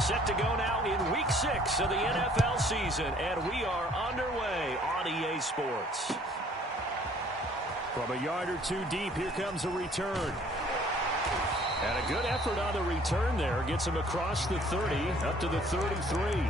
Set to go now in Week 6 of the NFL season, and we are underway on EA Sports. From a yard or two deep, here comes a return. And a good effort on the return there. Gets him across the 30, up to the 33.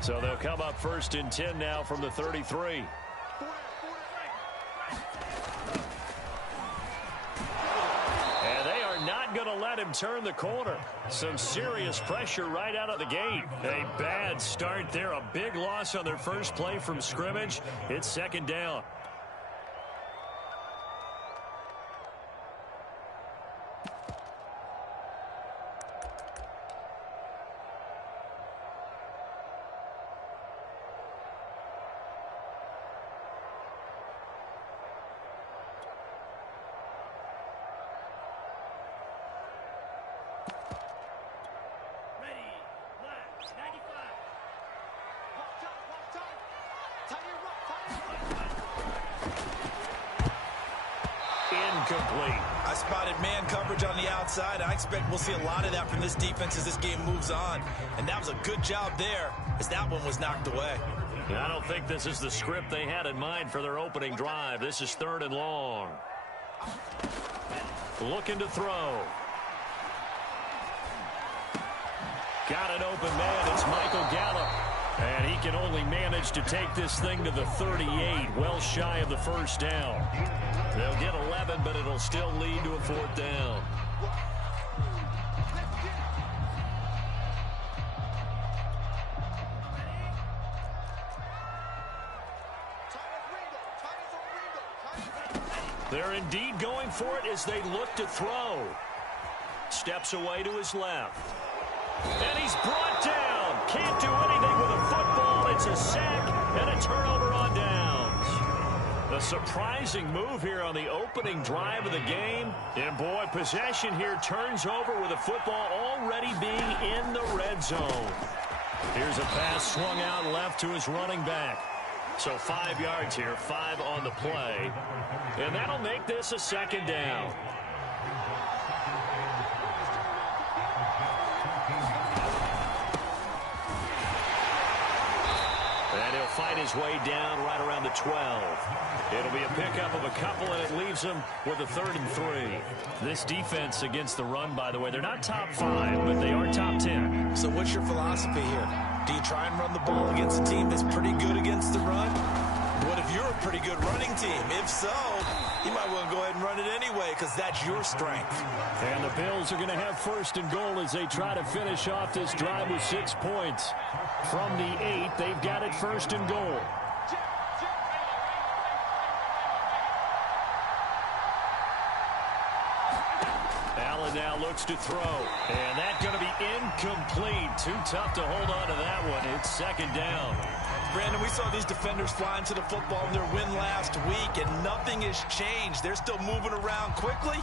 So they'll come up first and 10 now from the 33. And they are not going to let him turn the corner. Some serious pressure right out of the gate. A bad start there. A big loss on their first play from scrimmage. It's second down. Incomplete. I spotted man coverage on the outside. I expect we'll see a lot of that from this defense as this game moves on. And that was a good job there as that one was knocked away. I don't think this is the script they had in mind for their opening drive. This is 3rd and long. Looking to throw. Got an open man. It's Michael Gallup. And he can only manage to take this thing to the 38, well shy of the first down. They'll get 11, but it'll still lead to a 4th down. They're indeed going for it as they look to throw. Steps away to his left. And he's brought down. Can't do anything with a football. It's a sack and a turnover on downs. A surprising move here on the opening drive of the game. And boy, possession here turns over with the football already being in the red zone. Here's a pass swung out left to his running back. So 5 yards here, 5 on the play. And that'll make this a second down. And he'll fight his way down right around the 12. It'll be a pickup of a couple, and it leaves him with a 3rd and 3. This defense against the run, by the way, they're not top 5, but they are top 10. So what's your philosophy here? Do you try and run the ball against a team that's pretty good against the run? What if you're a pretty good running team? If so, you might want to go ahead and run it anyway because that's your strength. And the Bills are going to have 1st and goal as they try to finish off this drive with 6 points. From the 8, they've got it 1st and goal. Allen now looks to throw. And that's going to be incomplete. Too tough to hold on to that one. It's 2nd down. Brandon, we saw these defenders fly into the football in their win last week, and nothing has changed. They're still moving around quickly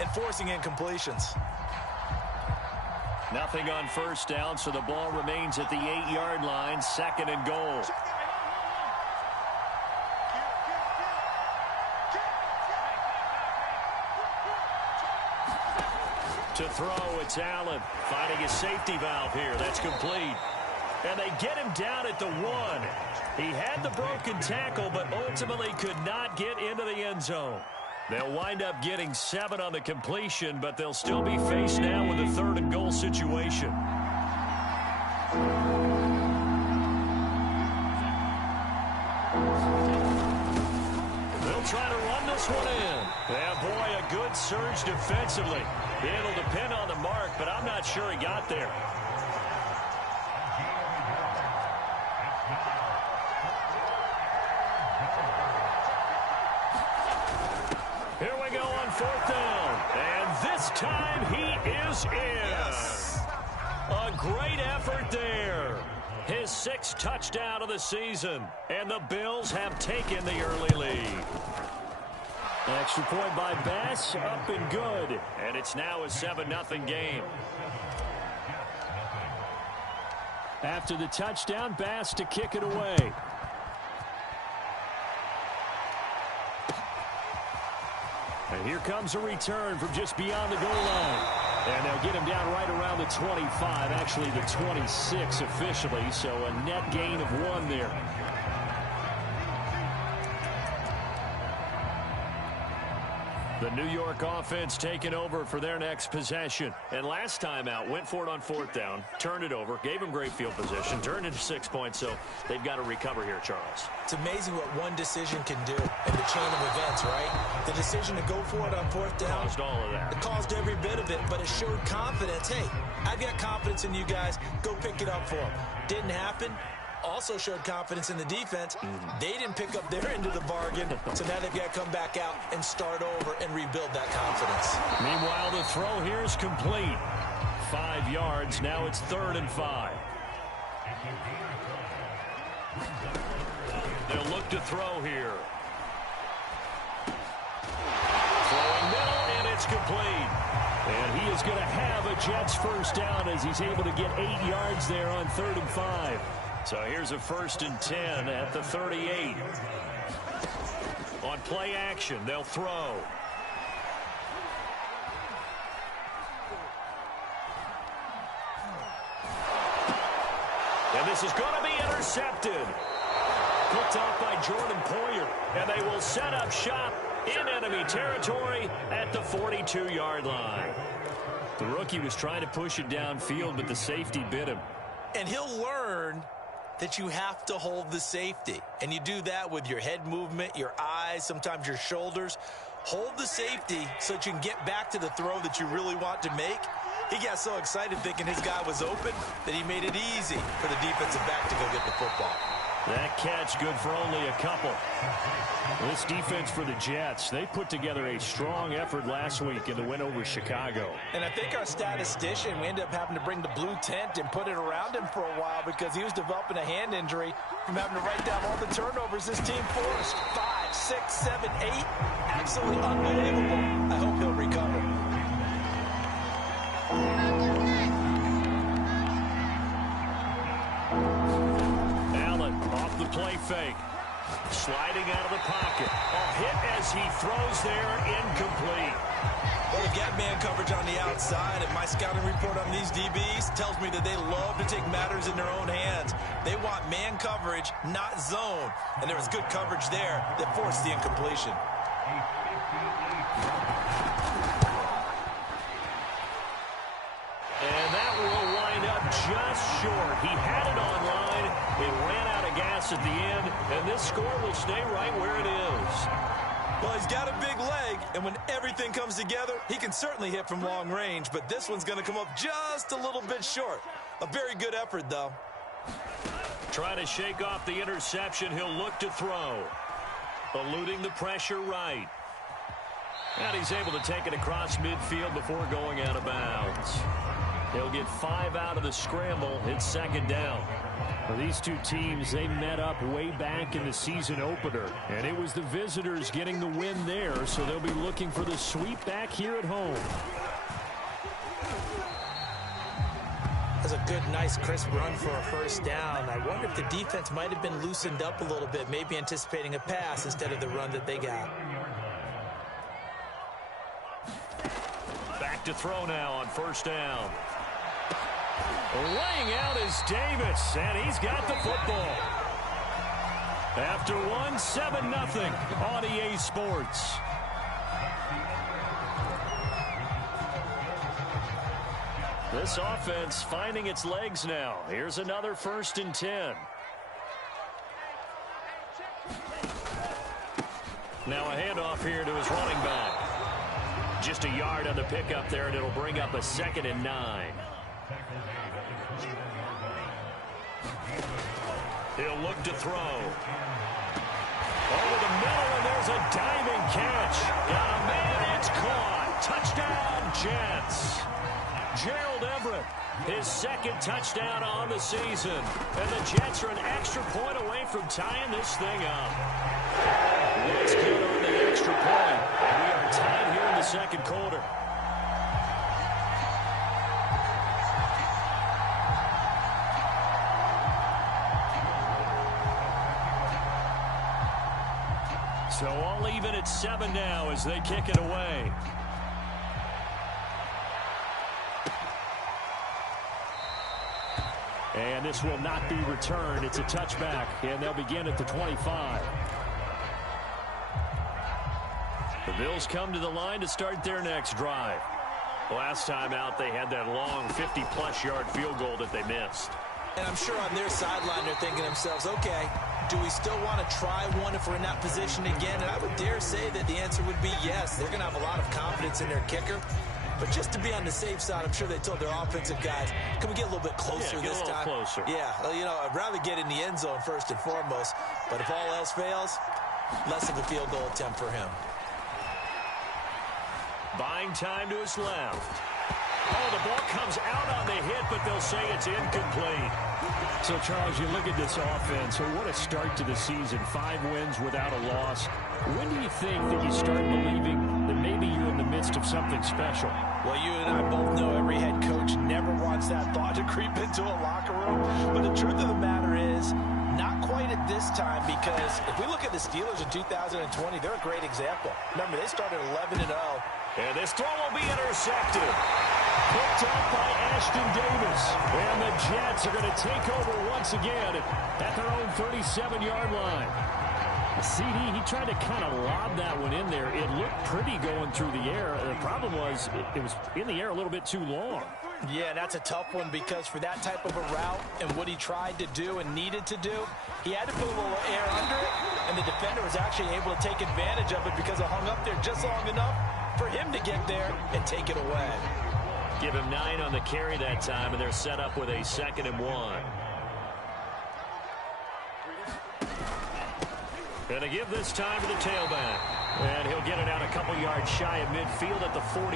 and forcing incompletions. Nothing on 1st down, so the ball remains at the 8-yard line, 2nd and goal. To throw, it's Allen finding his safety valve here. That's complete. And they get him down at the 1. He had the broken tackle, but ultimately could not get into the end zone. They'll wind up getting 7 on the completion, but they'll still be faced now with a 3rd and goal situation. They'll try to run this one in. And boy, a good surge defensively. It'll depend on the mark, but I'm not sure he got there. Here we go on 4th down. And this time he is in. Yes. A great effort there. His 6th touchdown of the season. And the Bills have taken the early lead. Extra point by Bass, up and good. And it's now a 7-0 game. After the touchdown, Bass to kick it away. And here comes a return from just beyond the goal line. And they'll get him down right around the 25, actually the 26 officially, so a net gain of 1 there. The New York offense taking over for their next possession. And last time out, went for it on 4th down, turned it over, gave them great field position, turned into 6 points, so they've got to recover here, Charles. It's amazing what one decision can do in the chain of events, right? The decision to go for it on 4th down. Caused all of that. It caused every bit of it, but it showed confidence. Hey, I've got confidence in you guys. Go pick it up for them. Didn't happen. Also showed confidence in the defense. They didn't pick up their end of the bargain, so now they've got to come back out and start over and rebuild that confidence. Meanwhile, the throw here is complete. 5 yards. Now it's 3rd and 5. They'll look to throw here. Throwing middle, and it's complete. And he is going to have a Jets first down as he's able to get 8 yards there on 3rd and 5. So here's a 1st and 10 at the 38. On play action, they'll throw. And this is going to be intercepted. Picked off by Jordan Poyer. And they will set up shop in enemy territory at the 42-yard line. The rookie was trying to push it downfield, but the safety bit him. And he'll learn that you have to hold the safety. And you do that with your head movement, your eyes, sometimes your shoulders. Hold the safety so that you can get back to the throw that you really want to make. He got so excited thinking his guy was open that he made it easy for the defensive back to go get the football. That catch good for only a couple. This defense for the Jets, they put together a strong effort last week in the win over Chicago. And I think our statistician, we ended up having to bring the blue tent and put it around him for a while because he was developing a hand injury from having to write down all the turnovers this team forced. 5, 6, 7, 8. Absolutely unbelievable. I hope he'll recover. Off the play fake. Sliding out of the pocket. A hit as he throws there, incomplete. Well, they've got man coverage on the outside, and my scouting report on these DBs tells me that they love to take matters in their own hands. They want man coverage, not zone. And there was good coverage there that forced the incompletion. And that will wind up just short. He had it on line. It ran out of gas at the end, and this score will stay right where it is. Well, he's got a big leg, and when everything comes together, he can certainly hit from long range, but this one's going to come up just a little bit short. A very good effort, though. Trying to shake off the interception, he'll look to throw. Eluding the pressure right. And he's able to take it across midfield before going out of bounds. He'll get 5 out of the scramble. It's 2nd down. Well, these two teams, they met up way back in the season opener. And it was the visitors getting the win there, so they'll be looking for the sweep back here at home. That's a good, nice, crisp run for a first down. I wonder if the defense might have been loosened up a little bit, maybe anticipating a pass instead of the run that they got. Back to throw now on 1st down. Laying out is Davis, and he's got the football. After one, 7-0 on EA Sports. This offense finding its legs now. Here's another 1st and 10. Now a handoff here to his running back. Just a yard on the pickup there, and it'll bring up a 2nd and 9. He'll look to throw. Over the middle, and there's a diving catch. Got a man, it's caught. Touchdown, Jets. Gerald Everett, his 2nd touchdown on the season. And the Jets are an extra point away from tying this thing up. Looks good on the extra point. And we are tied here in the 2nd quarter. So all even at 7 now as they kick it away. And this will not be returned. It's a touchback, and they'll begin at the 25. The Bills come to the line to start their next drive. Last time out, they had that long 50-plus yard field goal that they missed. And I'm sure on their sideline they're thinking to themselves, okay, do we still want to try one if we're in that position again? And I would dare say that the answer would be yes. They're going to have a lot of confidence in their kicker. But just to be on the safe side, I'm sure they told their offensive guys, can we get a little bit closer this time? Closer. Yeah, well, you know, I'd rather get in the end zone first and foremost. But if all else fails, less of a field goal attempt for him. Buying time to his left. Oh, the ball comes out on the hit, but they'll say it's incomplete. So, Charles, you look at this offense, what a start to the season. 5 wins without a loss. When do you think that you start believing that maybe you're in the midst of something special? Well, you and I both know every head coach never wants that thought to creep into a locker room. But the truth of the matter is, not quite at this time, because if we look at the Steelers in 2020, they're a great example. Remember, they started 11-0. And this throw will be intercepted. Picked up by Ashton Davis. And the Jets are going to take over once again at their own 37-yard line. CD, he tried to kind of lob that one in there. It looked pretty going through the air. The problem was it was in the air a little bit too long. Yeah, that's a tough one because for that type of a route and what he tried to do and needed to do, he had to put a little air under it, and the defender was actually able to take advantage of it because it hung up there just long enough for him to get there and take it away. Give him 9 on the carry that time, and they're set up with a 2nd and 1. Going to give this time to the tailback. And he'll get it out a couple yards shy of midfield at the 48.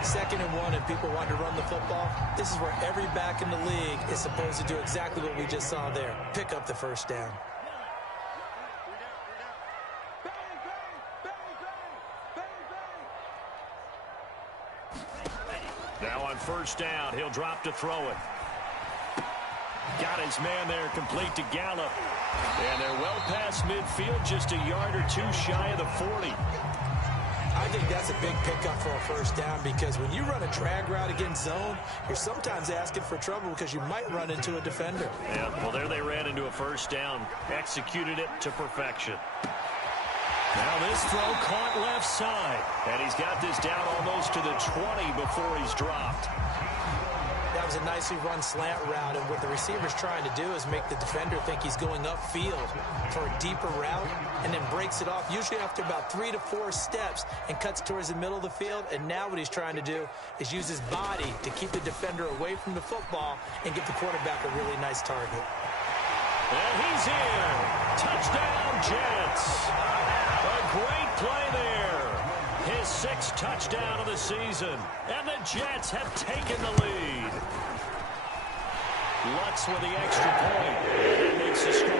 2nd and 1, and people want to run the football. This is where every back in the league is supposed to do exactly what we just saw there. Pick up the first down. Now on first down, he'll drop to throw it. Got his man there, complete to Gallup. And they're well past midfield, just a yard or 2 shy of the 40. I think that's a big pickup for a first down because when you run a drag route against zone, you're sometimes asking for trouble because you might run into a defender. Yeah, well, there they ran into a first down, executed it to perfection. Now this throw caught left side, and he's got this down almost to the 20 before he's dropped. That was a nicely run slant route, and what the receiver's trying to do is make the defender think he's going upfield for a deeper route and then breaks it off, usually after about 3 to 4 steps, and cuts towards the middle of the field. And now what he's trying to do is use his body to keep the defender away from the football and get the quarterback a really nice target. And he's in. Touchdown, Jets. A great play there. His 6th touchdown of the season. And the Jets have taken the lead. Lutz with the extra point. It makes the score 14-7.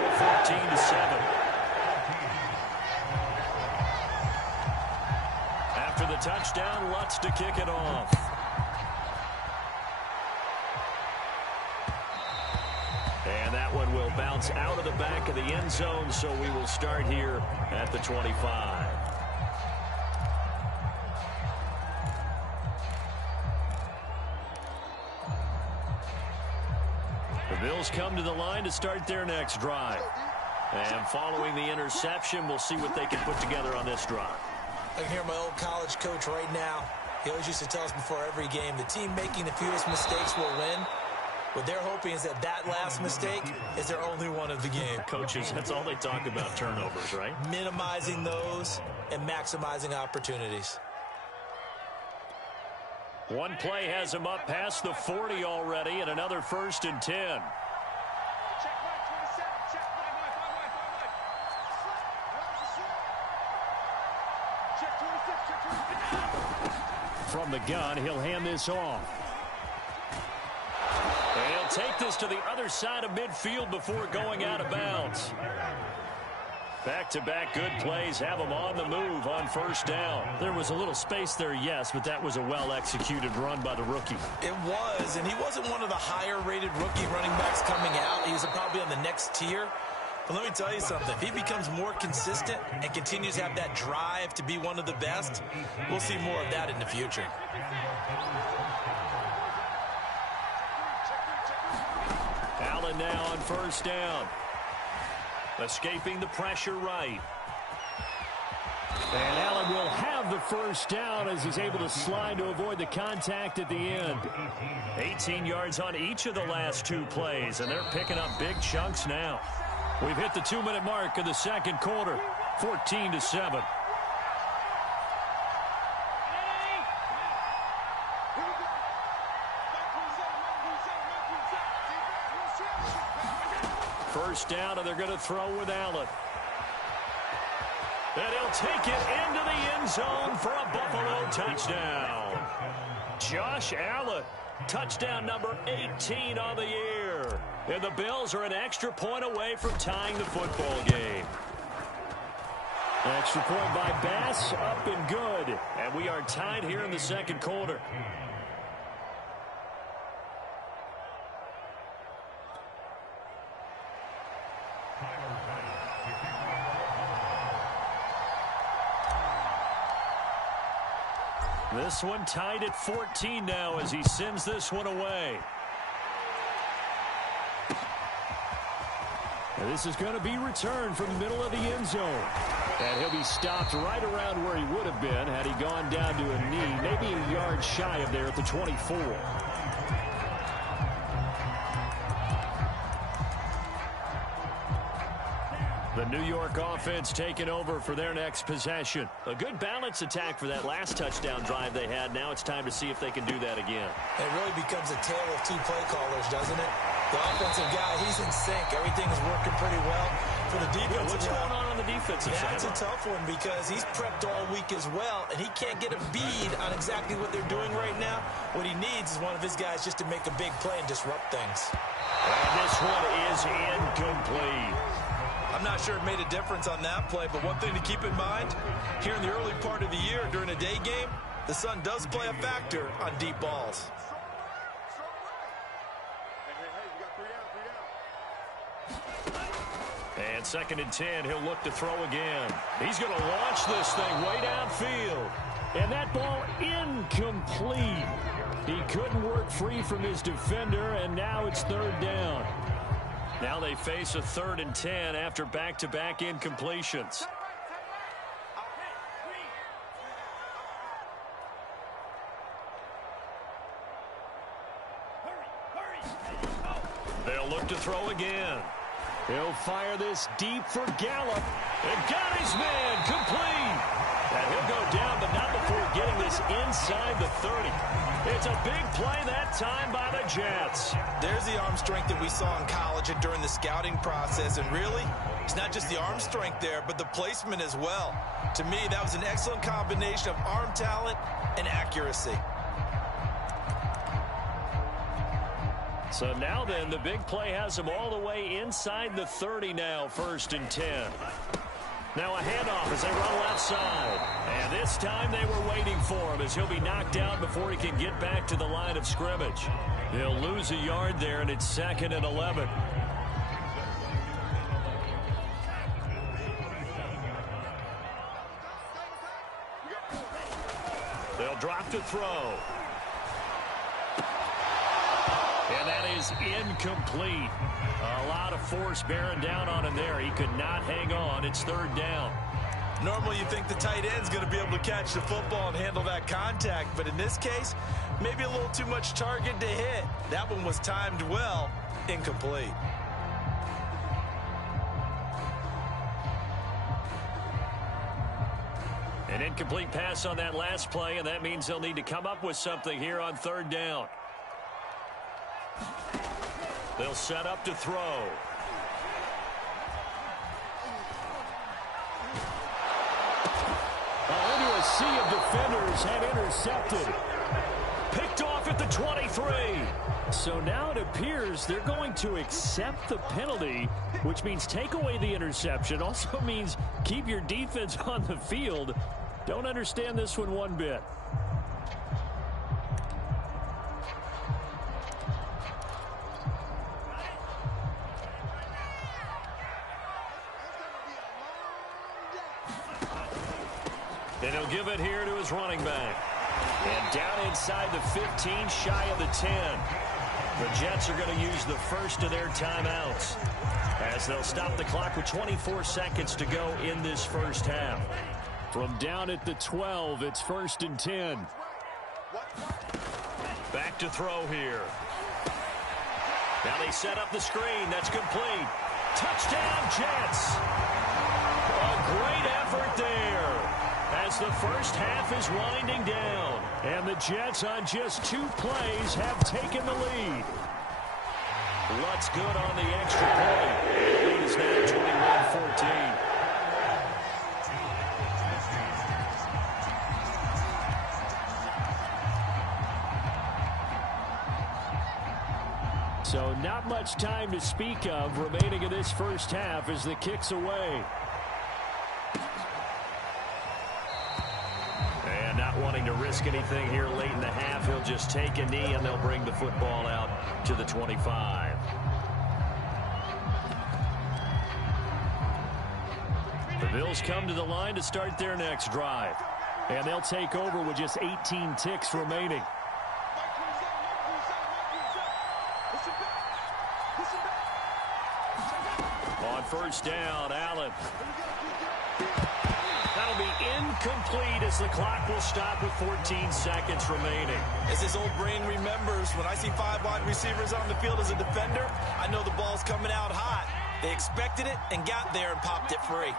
After the touchdown, Lutz to kick it off. And that one will bounce out of the back of the end zone, so we will start here at the 25. The Bills come to the line to start their next drive. And following the interception, we'll see what they can put together on this drive. I can hear my old college coach right now. He always used to tell us before every game, the team making the fewest mistakes will win. What they're hoping is that that last mistake is their only one of the game. Coaches, that's all they talk about, turnovers, right? Minimizing those and maximizing opportunities. One play has him up past the 40 already, and another 1st and 10. From the gun, he'll hand this off. And he'll take this to the other side of midfield before going out of bounds. Back-to-back good plays have him on the move on first down. There was a little space there, yes, but that was a well-executed run by the rookie. It was, and he wasn't one of the higher-rated rookie running backs coming out. He was probably on the next tier. But let me tell you something. If he becomes more consistent and continues to have that drive to be one of the best, we'll see more of that in the future. Allen now on first down. Escaping the pressure right. And Allen will have the first down as he's able to slide to avoid the contact at the end. 18 yards on each of the last 2 plays, and they're picking up big chunks now. We've hit the 2-minute mark in the second quarter, 14-7. First down, and they're going to throw with Allen. And he'll take it into the end zone for a Buffalo touchdown. Josh Allen, touchdown number 18 on the year. And the Bills are an extra point away from tying the football game. Extra point by Bass, up and good. And we are tied here in the second quarter. This one tied at 14 now as he sends this one away. And this is going to be returned from the middle of the end zone. And he'll be stopped right around where he would have been had he gone down to a knee, maybe a yard shy of there at the 24. The New York offense taking over for their next possession. A good balanced attack for that last touchdown drive they had. Now it's time to see if they can do that again. It really becomes a tale of 2 play callers, doesn't it? The offensive guy, he's in sync. Everything is working pretty well. For the defensive what's going on the defensive side? That's a tough one because he's prepped all week as well, and he can't get a bead on exactly what they're doing right now. What he needs is one of his guys just to make a big play and disrupt things. And this one is incomplete. I'm not sure it made a difference on that play, but one thing to keep in mind, here in the early part of the year during a day game, the sun does play a factor on deep balls. And 2nd and 10, he'll look to throw again. He's going to launch this thing way downfield. And that ball incomplete. He couldn't work free from his defender, and now it's 3rd down. Now they face a 3rd and 10 after back-to-back incompletions. They'll look to throw again. He'll fire this deep for Gallup. And got his man complete. And he'll go down, but not before getting this inside the 30. It's a big play that time by the Jets. There's the arm strength that we saw in college and during the scouting process. And really, it's not just the arm strength there, but the placement as well. To me, that was an excellent combination of arm talent and accuracy. So now then, the big play has him all the way inside the 30 now, 1st and 10. Now a handoff as they run left side. And this time they were waiting for him as he'll be knocked down before he can get back to the line of scrimmage. He'll lose a yard there, and it's 2nd and 11. They'll drop to throw. And that is incomplete. A lot of force bearing down on him there. He could not hang on. It's 3rd down. Normally you think the tight end's going to be able to catch the football and handle that contact, but in this case, maybe a little too much target to hit. That one was timed well, incomplete. An incomplete pass on that last play, and that means they'll need to come up with something here on 3rd down. They'll set up to throw. Into a sea of defenders and intercepted. Picked off at the 23. So now it appears they're going to accept the penalty, which means take away the interception. Also means keep your defense on the field. Don't understand this one bit. And he'll give it here to his running back. And down inside the 15, shy of the 10. The Jets are going to use the first of their timeouts as they'll stop the clock with 24 seconds to go in this first half. From down at the 12, it's 1st and 10. Back to throw here. Now they set up the screen. That's complete. Touchdown, Jets. A great effort there as the first half is winding down. And the Jets on just 2 plays have taken the lead. Lutz good on the extra point. The lead is now 21-14. So not much time to speak of remaining in this first half as the kick's away. And not wanting to risk anything here late in the half, he'll just take a knee and they'll bring the football out to the 25. The Bills come to the line to start their next drive. And they'll take over with just 18 ticks remaining. On first down, Allen. That'll be incomplete as the clock will stop with 14 seconds remaining. As his old brain remembers, when I see 5 wide receivers on the field as a defender, I know the ball's coming out hot. They expected it and got there and popped it free.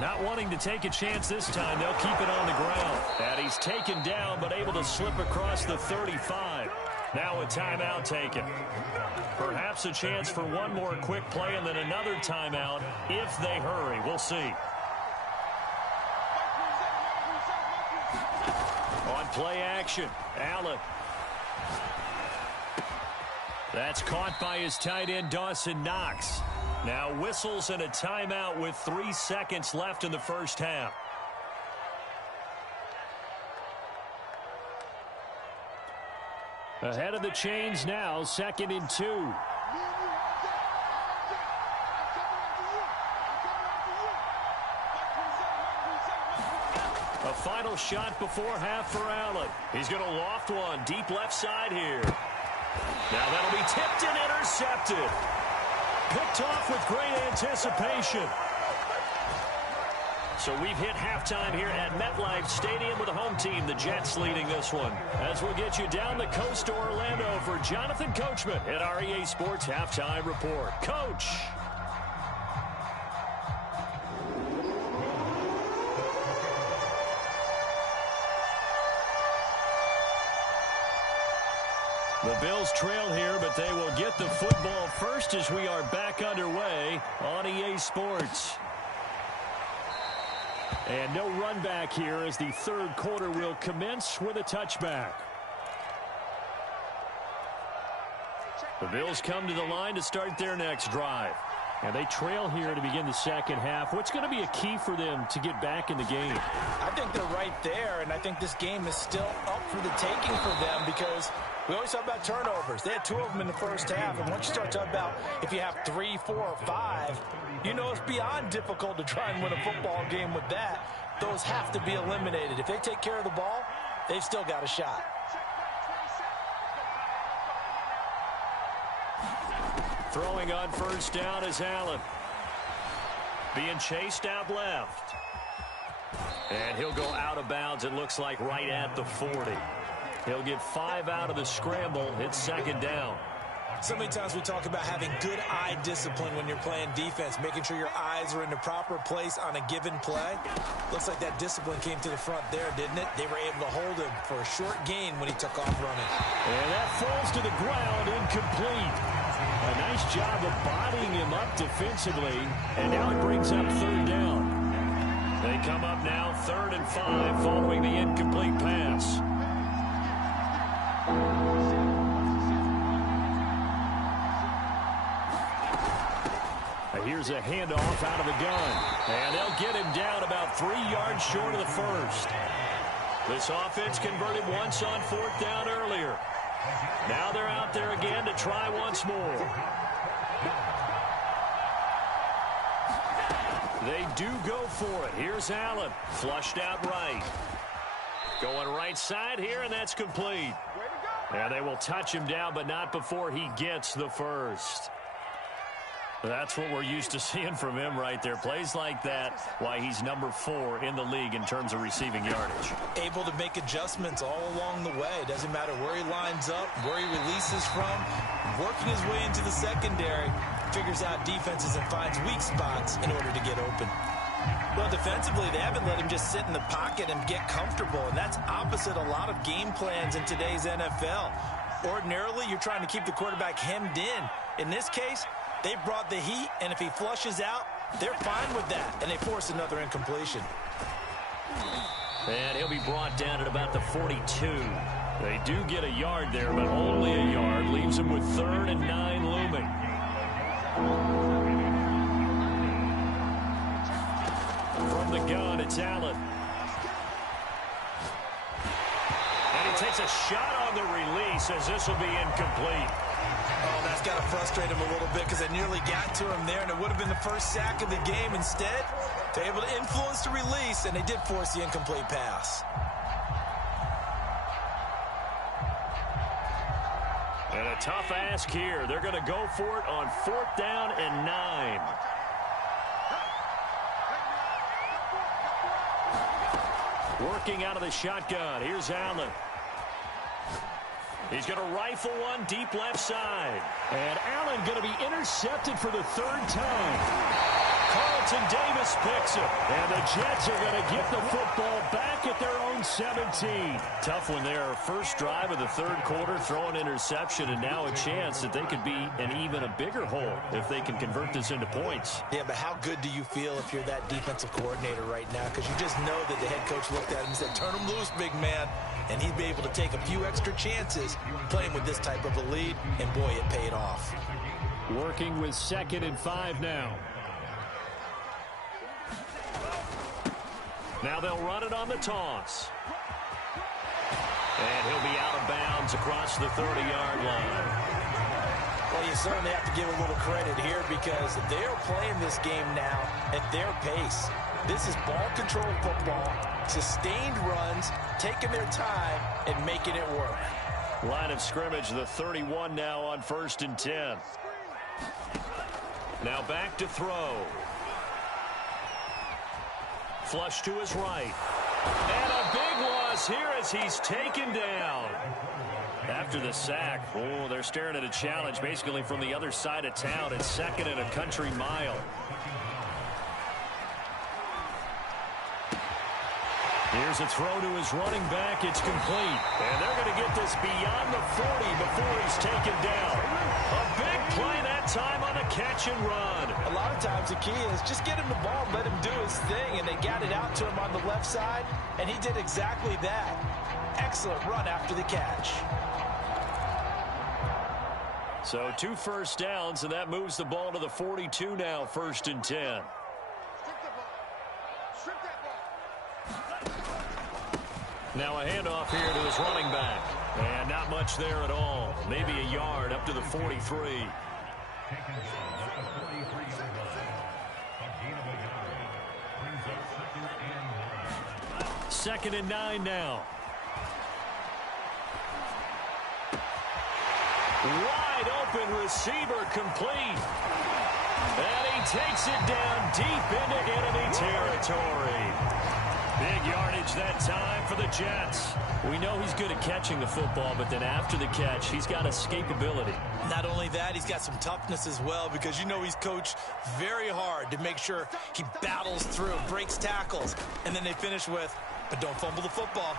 Not wanting to take a chance this time, they'll keep it on the ground. And he's taken down, but able to slip across the 35. Now a timeout taken. Perhaps a chance for one more quick play and then another timeout if they hurry. We'll see. On play action, Allen. That's caught by his tight end, Dawson Knox. Now whistles and a timeout with 3 seconds left in the first half. Ahead of the chains now, 2nd and 2. A final shot before half for Allen. He's going to loft one deep left side here. Now that'll be tipped and intercepted. Picked off with great anticipation. So we've hit halftime here at MetLife Stadium with the home team, the Jets, leading this one. As we'll get you down the coast to Orlando for Jonathan Coachman at our EA Sports Halftime Report. Coach. The Bills trail here, but they will get the football first as we are back underway on EA Sports. And no run back here as the third quarter will commence with a touchback. The Bills come to the line to start their next drive. And they trail here to begin the second half. What's going to be a key for them to get back in the game? I think they're right there, and I think this game is still up for the taking for them because we always talk about turnovers. They had 2 of them in the first half, and once you start talking about if you have 3, 4, or 5, you know it's beyond difficult to try and win a football game with that. Those have to be eliminated. If they take care of the ball, they've still got a shot. Throwing on first down is Allen. Being chased out left. And he'll go out of bounds, it looks like, right at the 40. He'll get 5 out of the scramble. It's second down. So many times we talk about having good eye discipline when you're playing defense, making sure your eyes are in the proper place on a given play. Looks like that discipline came to the front there, didn't it? They were able to hold him for a short gain when he took off running. And that falls to the ground, incomplete. A nice job of bodying him up defensively, and now it brings up third down. They come up now 3rd and 5 following the incomplete pass. Here's a handoff out of the gun. And they'll get him down about 3 yards short of the first. This offense converted once on 4th down earlier. Now they're out there again to try once more. They do go for it. Here's Allen. Flushed out right. Going right side here, and that's complete. And they will touch him down, but not before he gets the first. That's what we're used to seeing from him right there. Plays like that, why he's number 4 in the league in terms of receiving yardage. Able to make adjustments all along the way. Doesn't matter where he lines up, where he releases from. Working his way into the secondary, figures out defenses and finds weak spots in order to get open. Well, defensively, they haven't let him just sit in the pocket and get comfortable, and that's opposite a lot of game plans in today's NFL. Ordinarily, you're trying to keep the quarterback hemmed in. In this case, they brought the heat, and if he flushes out, they're fine with that, and they force another incompletion. And he'll be brought down at about the 42. They do get a yard there, but only a yard. Leaves him with 3rd and 9 looming. From the gun, it's Allen. And he takes a shot on the release as this will be incomplete. Oh, that's got to frustrate him a little bit because they nearly got to him there, and it would have been the first sack of the game. Instead, they're able to influence the release, and they did force the incomplete pass. And a tough ask here. They're going to go for it on 4th down and 9. Working out of the shotgun. Here's Allen. He's going to rifle one deep left side. And Allen going to be intercepted for the 3rd time. Carlton Davis picks it. And the Jets are going to get the football back at their own 17. Tough one there. First drive of the 3rd quarter, throw an interception, and now a chance that they could be in even a bigger hole if they can convert this into points. Yeah, but how good do you feel if you're that defensive coordinator right now? Because you just know that the head coach looked at him and said, turn him loose, big man. And he'd be able to take a few extra chances playing with this type of a lead, and boy, it paid off. Working with 2nd and 5 now. Now they'll run it on the toss. And he'll be out of bounds across the 30-yard line. Well, you certainly have to give a little credit here because they're playing this game now at their pace. This is ball control football, sustained runs, taking their time and making it work. Line of scrimmage, the 31 now on 1st and 10. Now back to throw. Flush to his right. And a big loss here as he's taken down. After the sack, oh, they're staring at a challenge basically from the other side of town. It's 2nd and a country mile. Here's a throw to his running back. It's complete. And they're going to get this beyond the 40 before he's taken down. A big play that time on a catch and run. A lot of times the key is just get him the ball, let him do his thing, and they got it out to him on the left side, and he did exactly that. Excellent run after the catch. So 2 first downs, and that moves the ball to the 42 now, 1st and 10. Now a handoff here to his running back. And not much there at all. Maybe a yard up to the 43. 2nd and 9 now. Wide open receiver complete. And he takes it down deep into enemy territory. Big yardage that time for the Jets. We know he's good at catching the football, but then after the catch, he's got escapability. Not only that, he's got some toughness as well because you know he's coached very hard to make sure he battles through, breaks tackles, and then they finish with, but don't fumble the football.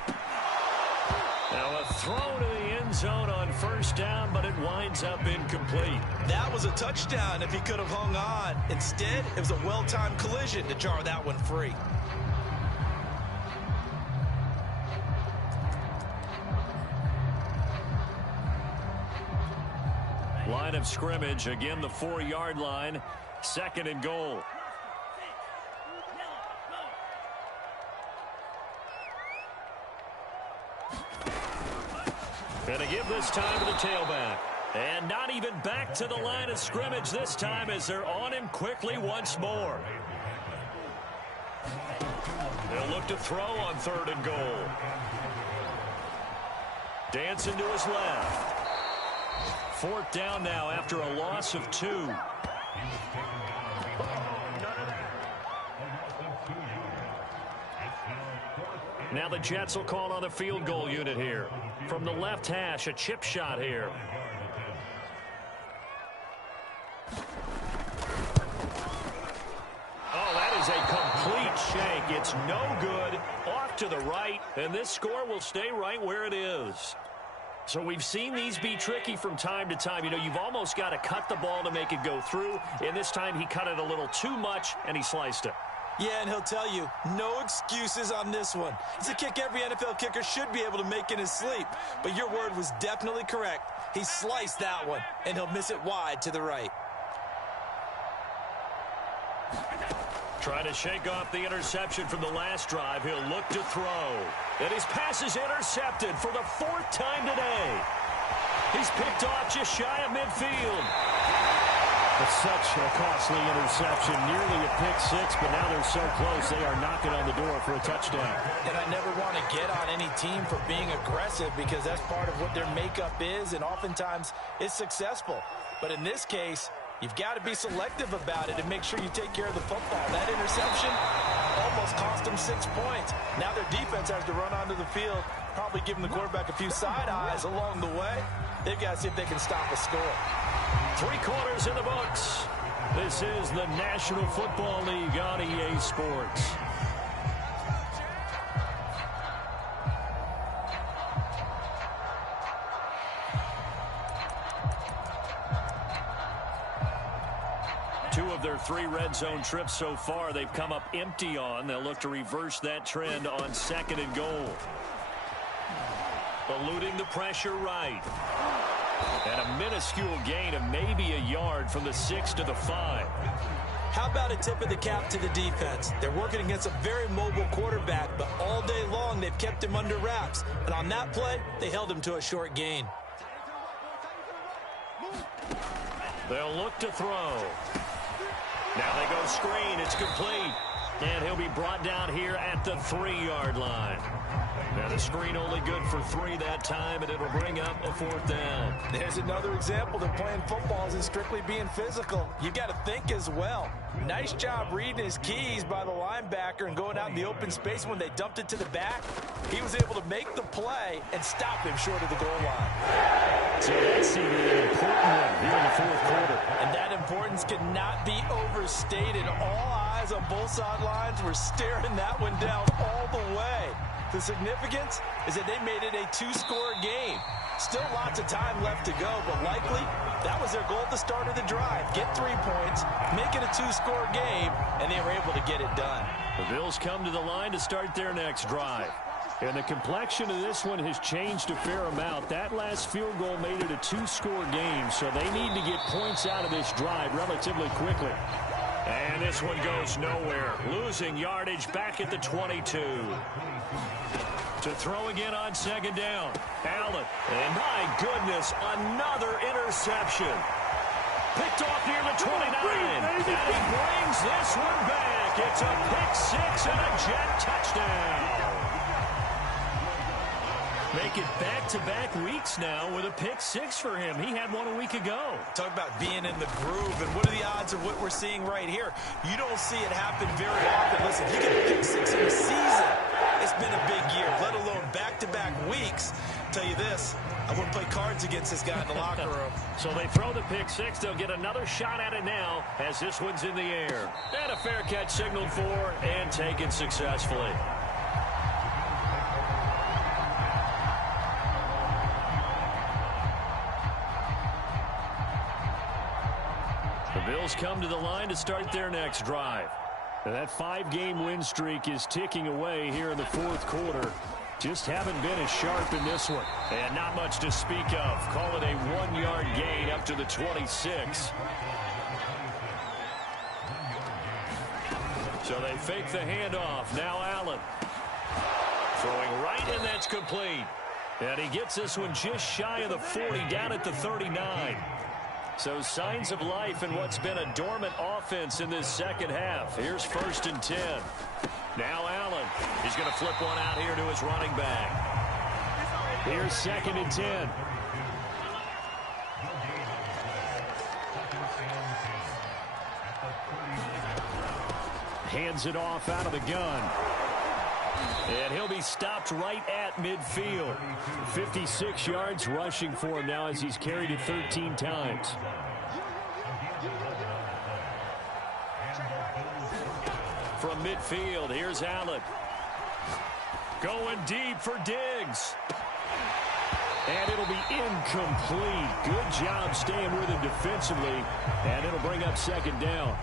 Now a throw to the end zone on 1st down, but it winds up incomplete. That was a touchdown if he could have hung on. Instead, it was a well-timed collision to jar that one free. Line of scrimmage, again the 4-yard line, 2nd and goal. And a give this time to the tailback. And not even back to the line of scrimmage this time as they're on him quickly once more. They'll look to throw on 3rd and goal. Dancing to his left. 4th down now after a loss of 2. Now the Jets will call on the field goal unit here. From the left hash, a chip shot here. Oh, that is a complete shank. It's no good. Off to the right, and this score will stay right where it is. So we've seen these be tricky from time to time. You know, you've almost got to cut the ball to make it go through. And this time he cut it a little too much, and he sliced it. Yeah, and he'll tell you, no excuses on this one. It's a kick every NFL kicker should be able to make in his sleep. But your word was definitely correct. He sliced that one, and he'll miss it wide to the right. Trying to shake off the interception from the last drive. He'll look to throw. And his pass is intercepted for the 4th time today. He's picked off just shy of midfield. It's such a costly interception. Nearly a pick 6, but now they're so close they are knocking on the door for a touchdown. And I never want to get on any team for being aggressive because that's part of what their makeup is, and oftentimes it's successful. But in this case, you've got to be selective about it and make sure you take care of the football. That interception almost cost them 6 points. Now their defense has to run onto the field, probably giving the quarterback a few side eyes along the way. They've got to see if they can stop a score. 3 quarters in the books. This is the National Football League on EA Sports. Two of their 3 red zone trips so far they've come up empty on. They'll look to reverse that trend on 2nd and goal. Eluding the pressure right. And a minuscule gain of maybe a yard from the 6 to the 5. How about a tip of the cap to the defense? They're working against a very mobile quarterback, but all day long they've kept him under wraps. And on that play, they held him to a short gain. They'll look to throw. Now they go screen. It's complete. And he'll be brought down here at the 3-yard line. Now the screen only good for 3 that time, and it'll bring up a 4th down. There's another example that playing football isn't strictly being physical. You got to think as well. Nice job reading his keys by the linebacker and going out in the open space. When they dumped it to the back, he was able to make the play and stop him short of the goal line. So that's an important one here in the 4th quarter. And that importance cannot be overstated. All eyes on both sidelines were staring that one down all the way. The significance is that they made it a 2-score game. Still lots of time left to go, but likely that was their goal at the start of the drive. Get 3 points, make it a 2-score game, and they were able to get it done. The Bills come to the line to start their next drive. And the complexion of this one has changed a fair amount. That last field goal made it a 2-score game, so they need to get points out of this drive relatively quickly. And this one goes nowhere. Losing yardage back at the 22. To throw again on 2nd down. Allen. And my goodness, another interception. Picked off near the 29. And he brings this one back. It's a pick 6 and a Jet touchdown. Make it back-to-back weeks now with a pick 6 for him. He had one a week ago. Talk about being in the groove, and what are the odds of what we're seeing right here? You don't see it happen very often. Listen, you get a pick 6 in a season. It's been a big year, let alone back-to-back weeks. Tell you this, I wouldn't play cards against this guy in the locker room. So they throw the pick 6. They'll get another shot at it now as this one's in the air. And a fair catch signaled for and taken successfully. The Bills come to the line to start their next drive. And that 5-game win streak is ticking away here in the 4th quarter. Just haven't been as sharp in this one. And not much to speak of. Call it a 1-yard gain up to the 26. So they fake the handoff. Now Allen. Throwing right, and that's complete. And he gets this one just shy of the 40, down at the 39. So signs of life in what's been a dormant offense in this second half. Here's 1st and 10. Now Allen. He's going to flip one out here to his running back. Here's 2nd and 10. Hands it off out of the gun. And he'll be stopped right at midfield. 56 yards rushing for him now as he's carried it 13 times. From midfield, here's Allen. Going deep for Diggs. And it'll be incomplete. Good job staying with him defensively. And it'll bring up 2nd down.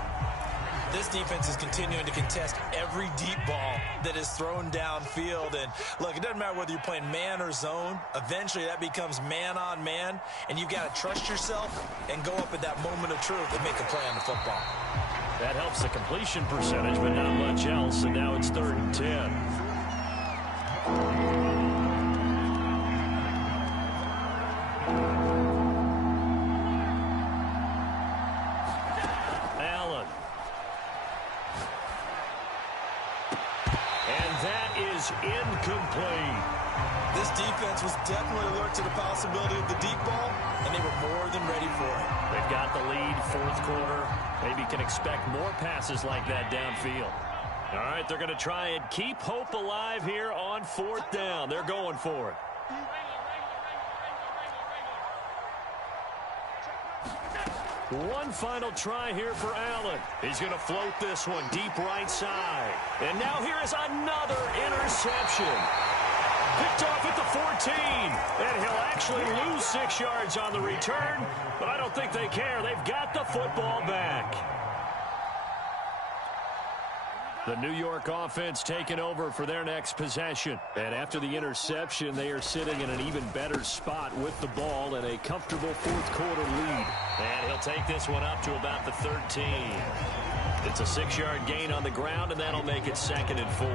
This defense is continuing to contest every deep ball that is thrown downfield. And, look, it doesn't matter whether you're playing man or zone. Eventually, that becomes man-on-man, and you've got to trust yourself and go up at that moment of truth and make a play on the football. That helps the completion percentage, but not much else. And now it's 3rd and 10. Incomplete. This defense was definitely alert to the possibility of the deep ball, and they were more than ready for it. They've got the lead, 4th quarter. Maybe can expect more passes like that downfield. All right, they're going to try and keep hope alive here on 4th down. They're going for it. One final try here for Allen. He's going to float this one deep right side. And now here is another interception. Picked off at the 14. And he'll actually lose 6 yards on the return. But I don't think they care. They've got the football back. The New York offense taking over for their next possession. And after the interception, they are sitting in an even better spot with the ball and a comfortable 4th quarter lead. And he'll take this one up to about the 13. It's a 6-yard gain on the ground, and that'll make it 2nd and 4.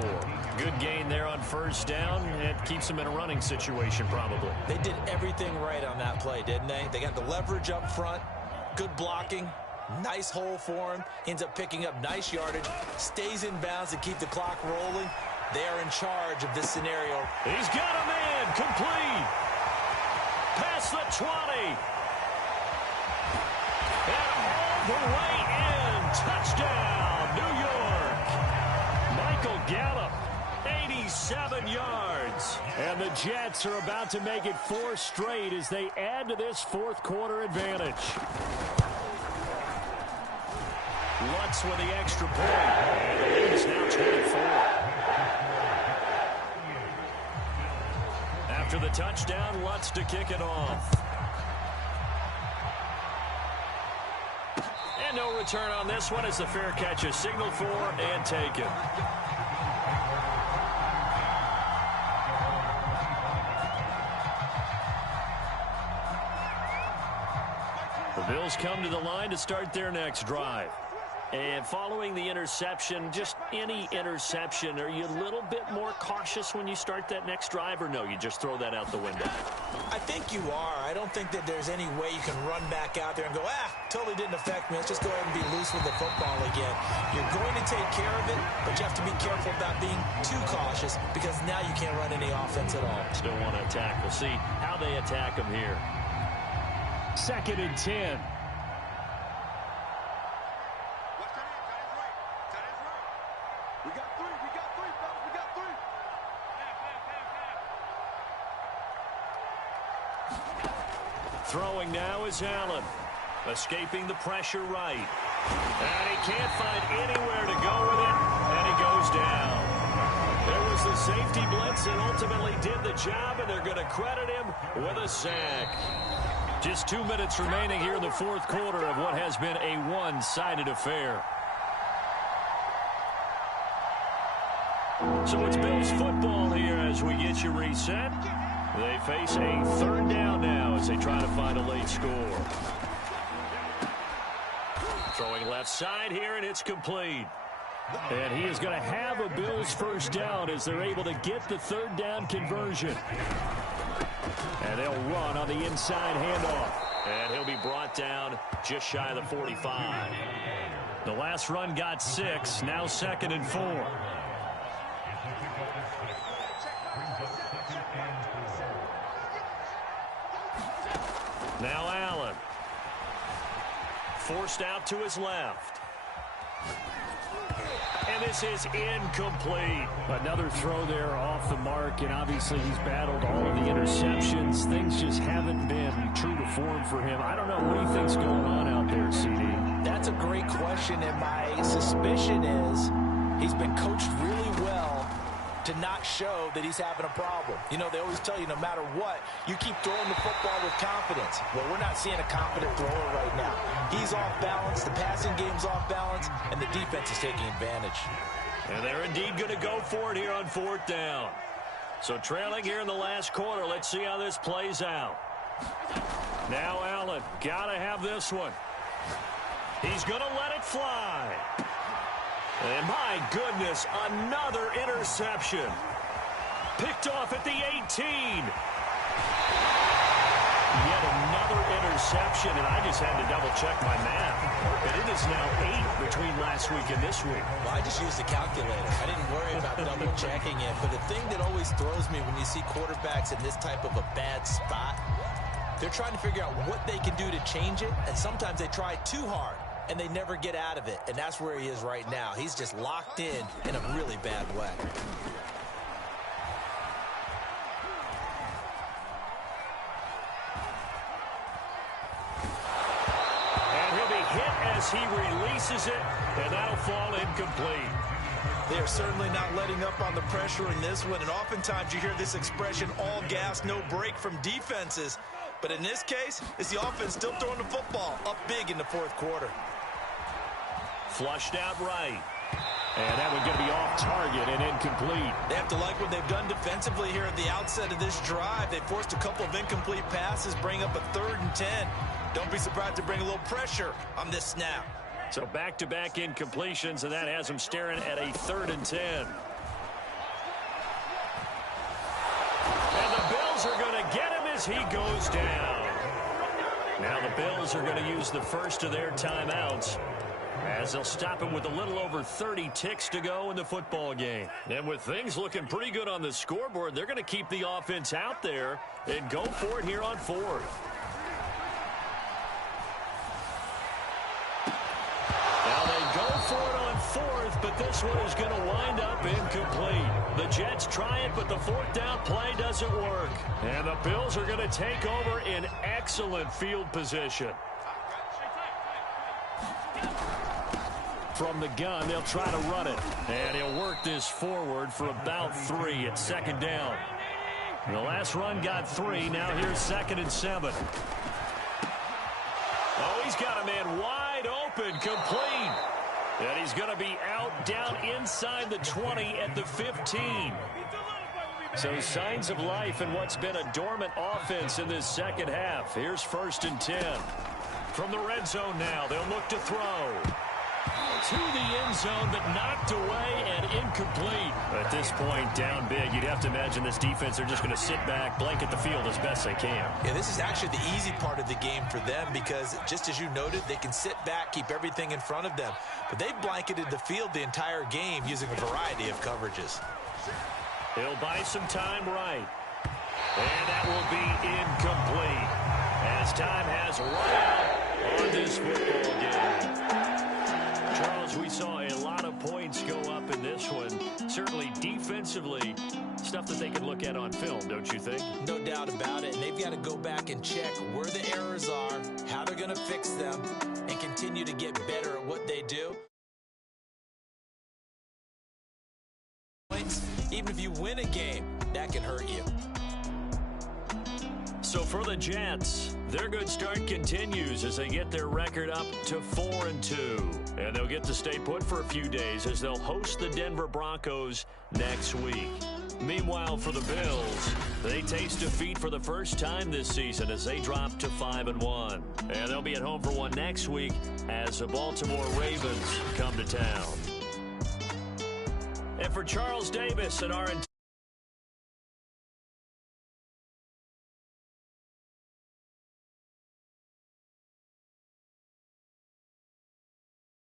Good gain there on 1st down. It keeps them in a running situation probably. They did everything right on that play, didn't they? They got the leverage up front, good blocking. Nice hole for him. Ends up picking up nice yardage. Stays in bounds to keep the clock rolling. They are in charge of this scenario. He's got a man. Complete. Past the 20. And all the way in. Touchdown, New York. Michael Gallup, 87 yards. And the Jets are about to make it 4 straight as they add to this 4th quarter advantage. Lutz with the extra point. And the lead is now 24. After the touchdown, Lutz to kick it off. And no return on this one as the fair catch is signaled for and taken. The Bills come to the line to start their next drive. And following the interception, just any interception, are you a little bit more cautious when you start that next drive, or no, you just throw that out the window? I think you are. I don't think that there's any way you can run back out there and go, totally didn't affect me. Let's just go ahead and be loose with the football again. You're going to take care of it, but you have to be careful about being too cautious because now you can't run any offense at all. Still want to attack. We'll see how they attack them here. 2nd and 10. Throwing now is Allen. Escaping the pressure right. And he can't find anywhere to go with it. And he goes down. There was the safety blitz that ultimately did the job, and they're going to credit him with a sack. Just 2 minutes remaining here in the 4th quarter of what has been a one-sided affair. So it's Bills football here as we get you reset. They face a 3rd down now as they try to find a late score. Throwing left side here, and it's complete. And he is going to have a Bills 1st down as they're able to get the 3rd down conversion. And they'll run on the inside handoff. And he'll be brought down just shy of the 45. The last run got 6. Now 2nd and 4. Now Allen. Forced out to his left. And this is incomplete. Another throw there off the mark, and obviously he's battled all of the interceptions. Things just haven't been true to form for him. I don't know. What do you think's going on out there, CD? That's a great question, and my suspicion is he's been coached really well to not show that he's having a problem. You know, they always tell you no matter what, you keep throwing the football with confidence. Well, we're not seeing a confident thrower right now. He's off balance, the passing game's off balance, and the defense is taking advantage. And they're indeed going to go for it here on 4th down. So trailing here in the last quarter, let's see how this plays out. Now Allen, got to have this one. He's going to let it fly. And my goodness, another interception. Picked off at the 18. Yet another interception, and I just had to double-check my math. But it is now 8 between last week and this week. Well, I just used a calculator. I didn't worry about double-checking it. But the thing that always throws me when you see quarterbacks in this type of a bad spot, they're trying to figure out what they can do to change it, and sometimes they try too hard, and they never get out of it. And that's where he is right now. He's just locked in a really bad way. As he releases it, and that'll fall incomplete. They're certainly not letting up on the pressure in this one, and oftentimes you hear this expression, all gas, no break from defenses. But in this case, it's the offense still throwing the football up big in the 4th quarter. Flushed out right. And that one's going to be off target and incomplete. They have to like what they've done defensively here at the outset of this drive. They forced a couple of incomplete passes, bring up a 3rd and 10. Don't be surprised to bring a little pressure on this snap. So back-to-back incompletions, and that has him staring at a 3rd and 10. And the Bills are going to get him as he goes down. Now the Bills are going to use the first of their timeouts, as they'll stop him with a little over 30 ticks to go in the football game. And with things looking pretty good on the scoreboard, they're going to keep the offense out there and go for it here on 4th. Now they go for it on 4th, but this one is going to wind up incomplete. The Jets try it, but the 4th down play doesn't work. And the Bills are going to take over in excellent field position. From the gun, they'll try to run it. And he'll work this forward for about 3 at 2nd down. The last run got 3. Now here's 2nd and 7. Oh, he's got a man wide open, complete. And he's going to be out down inside the 20 at the 15. So signs of life in what's been a dormant offense in this second half. Here's 1st and 10. From the red zone now, they'll look to throw. To the end zone, but knocked away and incomplete. At this point, down big, you'd have to imagine this defense, they're just going to sit back, blanket the field as best they can. Yeah, this is actually the easy part of the game for them because, just as you noted, they can sit back, keep everything in front of them. But they've blanketed the field the entire game using a variety of coverages. He'll buy some time right. And that will be incomplete as time has run out on this football game. Charles, we saw a lot of points go up in this one. Certainly defensively, stuff that they can look at on film, don't you think? No doubt about it. And they've got to go back and check where the errors are, how they're going to fix them, and continue to get better at what they do. Even if you win a game, that can hurt you. So for the Jets, their good start continues as they get their record up to 4-2. And they'll get to stay put for a few days as they'll host the Denver Broncos next week. Meanwhile, for the Bills, they taste defeat for the first time this season as they drop to 5-1. And they'll be at home for one next week as the Baltimore Ravens come to town. And for Charles Davis and our entire